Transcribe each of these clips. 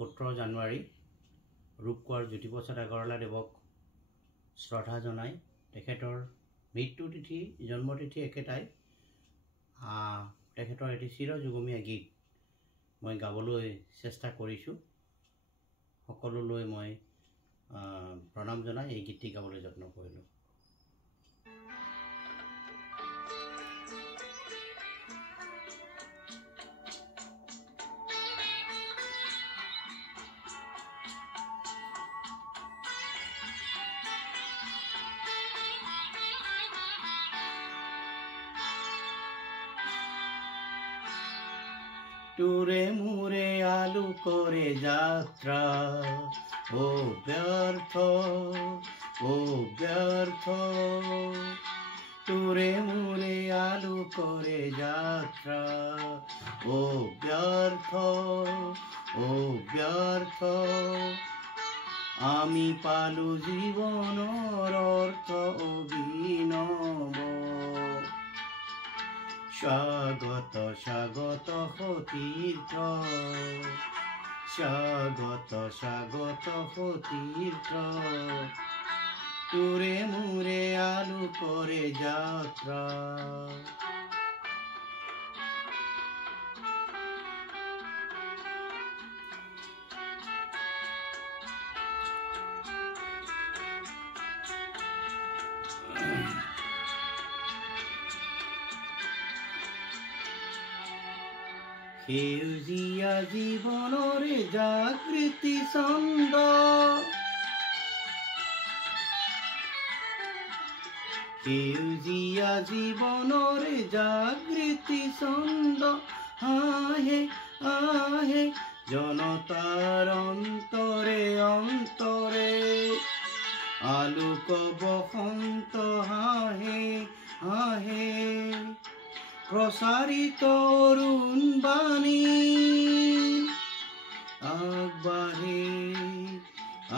17 জানুৱাৰী ৰূপকোঁৱৰ জ্যোতিপ্ৰসাদ আগৰৱালাদেৱক শ্ৰদ্ধা জনাই তেখেতৰ মৃত্যু তিথি জন্মতিথি একেটাই তেখেতৰ এটি চিৰযুগমীয়া গীত মই গাবলৈ চেষ্টা কৰিছোঁ সকলোলৈ মই প্ৰণাম জনাই এই গীতটি গাবলৈ যত্ন কৰিলোঁ। তুরে মুরে আলু করে যাত্রা ও ব্যর্থ তুরে মুরে আলু করে যাত্রা ও ব্যর্থ আমি পালু জীবনের অর্থ অভিনব স্বাগত স্বাগত তীর্থ স্বাগত স্বাগত তীর্থ তুরে মুরে আলু করে যাত্রা। সেউজীয়া জীৱনৰে জাগৃতি ছন্দ সেউজীয়া জীৱনৰে জাগৃতি ছন্দ আহে আহে জনতাৰ অন্তৰে অন্তৰে আলোক বসন্ত হাহে হাহে প্ৰসাৰিত অৰুণ বাণী আগবাঢ়ে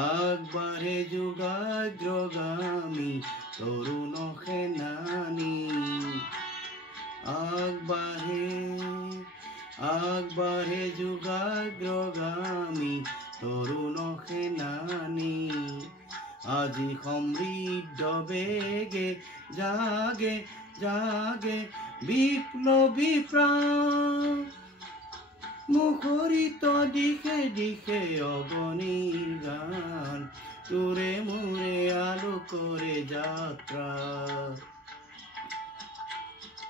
আগবাঢ়ে যুগাগ্ৰগামী তৰুণ সেনানী আগবাঢ়ে আগবাঢ়ে যুগাগ্ৰগামী তৰুণ সেনানী আজি সমৃদ্ধ বেগে জাগে জাগে বিপ্লবী প্ৰাণ মুখৰিত দিশে দিশে অগণীৰ গান তুৰে মুৰে আলু কৰে যাত্ৰা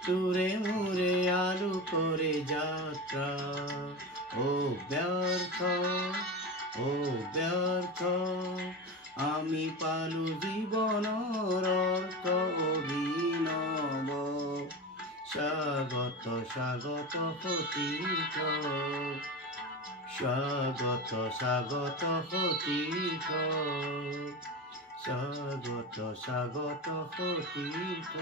তুৰে মুৰে আলু কৰে যাত্ৰা ও ব্যৰ্থ আমি পালো জীৱনৰ অৰ্থ অভিনব স্বাগত স্বাগত তীৰ্থ স্বাগত স্বাগত তীৰ্থ স্বাগত স্বাগত তীৰ্থ।